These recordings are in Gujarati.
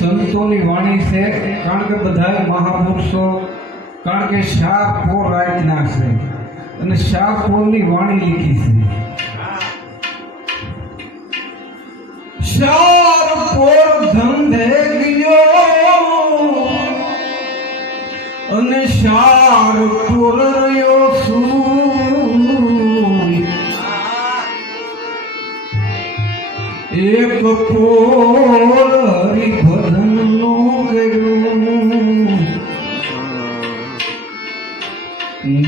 સંતોની વાણી છે, કારણ કે બધા મહાપુરુષો, કારણ કે શાહ પોર છે. અને શાહપુરની વાણી લીધી છે. એક પોર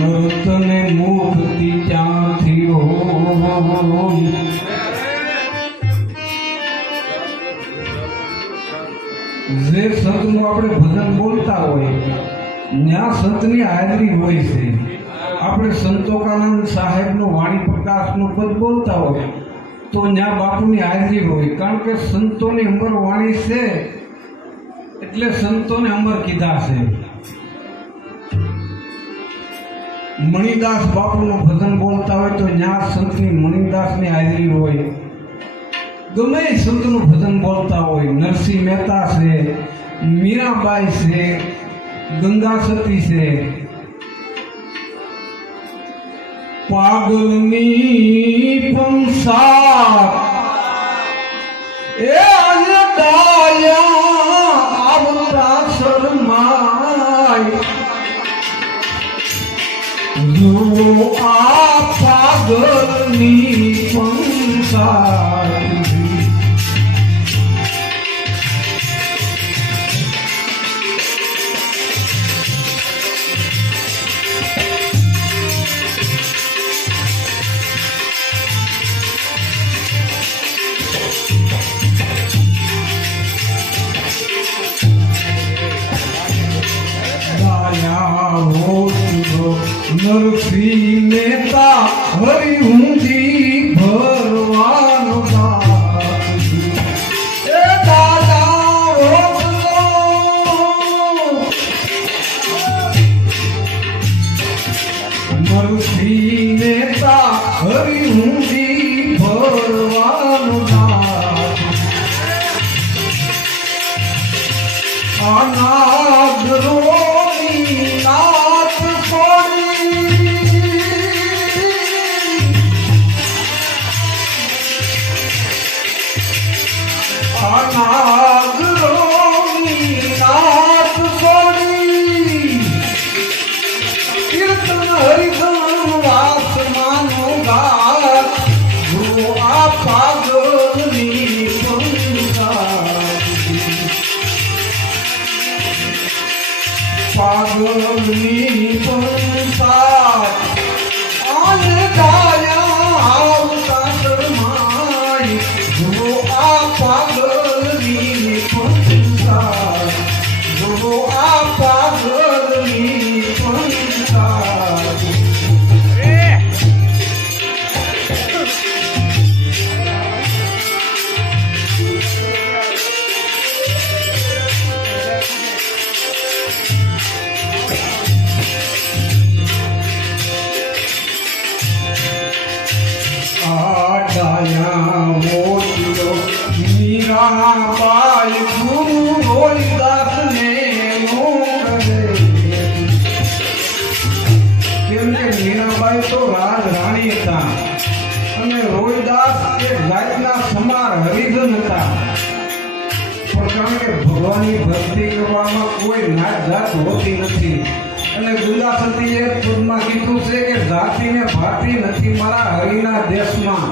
નર્તને મુક્તિ ક્યાંથી હોય જે સંતનું આપણે ભજન બોલતા હોય ત્યાં સંતની હાજરી હોય છે. આપણે સંતોકાનંદ સાહેબનું વાણી પ્રકાશનું પદ બોલતા હોય, તો ત્યાં બાપુની હાજરી હોય. કારણ કે સંતોની અમર વાણી છે, એટલે સંતોને અમર કીધા છે. મણિદાસ બાપુનું ભજન બોલતા હોય તો ત્યાં સંતની મણિદાસની હાજરી હોય. ગમે એ સંતનું ભજન બોલતા હોય, નરસિંહ મહેતા છે, મીરાબાઈ છે ગંગા સતી છે. પાગલની પંસાર, એ અજદાયા જો આ હરી હરિ ઊંધી. પાગલની પણ પંચાત આને ગાયા આડાયા મીરા પાય ગુરુ રોહિદાસને ને કેમ મીરાબાઈ તો રાજ રાણી હતા અને રોહિદાસ એ જાતના સમાર હરિજન હતા પણ કારણ કે ભગવાનની ભક્તિ કરવામાં કોઈ નાત જાત હોતી નથી અને ગુંદા સતીએ ખુદમાં કીધું છે કે જાતિ ને ભાતી નથી મારા હરિના દેશમાં.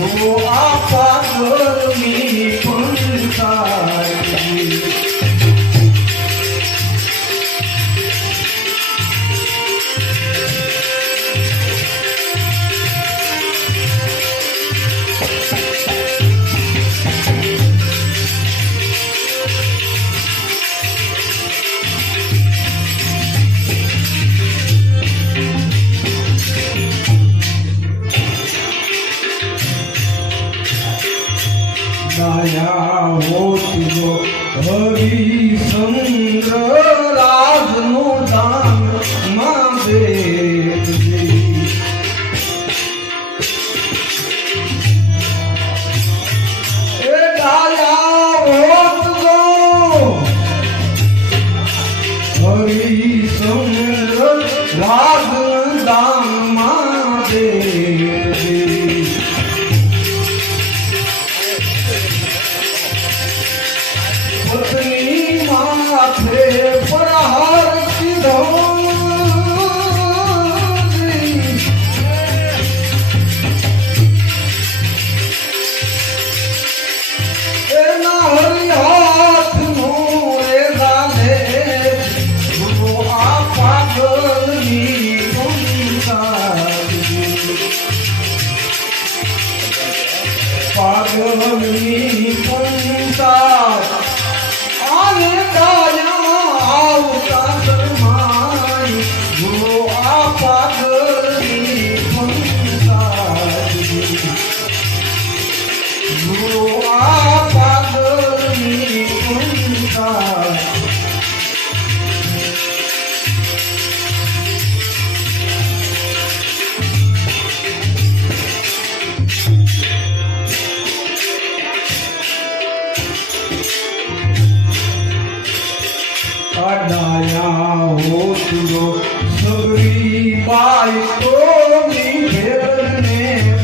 Oh, I'll સૌરી સમુદ્ર રાજનું દાન 把革命的风。અડાયા હોતુરો સગરી બાઈ તો નિભેરને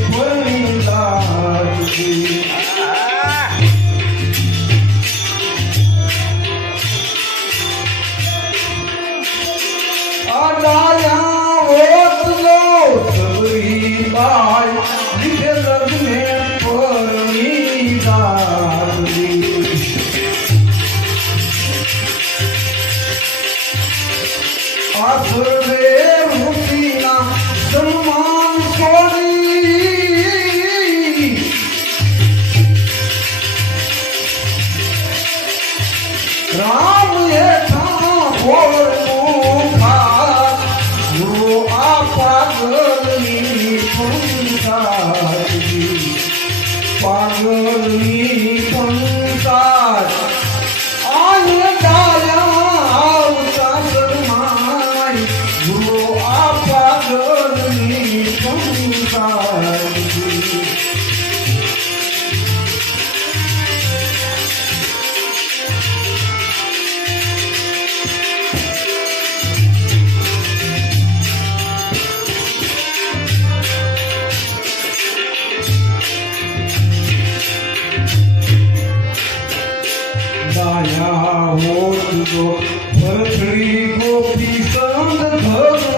ફરદાતી અડાયા હોતુરો સગરી બાઈ পাগল নিপঙ্কার 吹过披风的 four.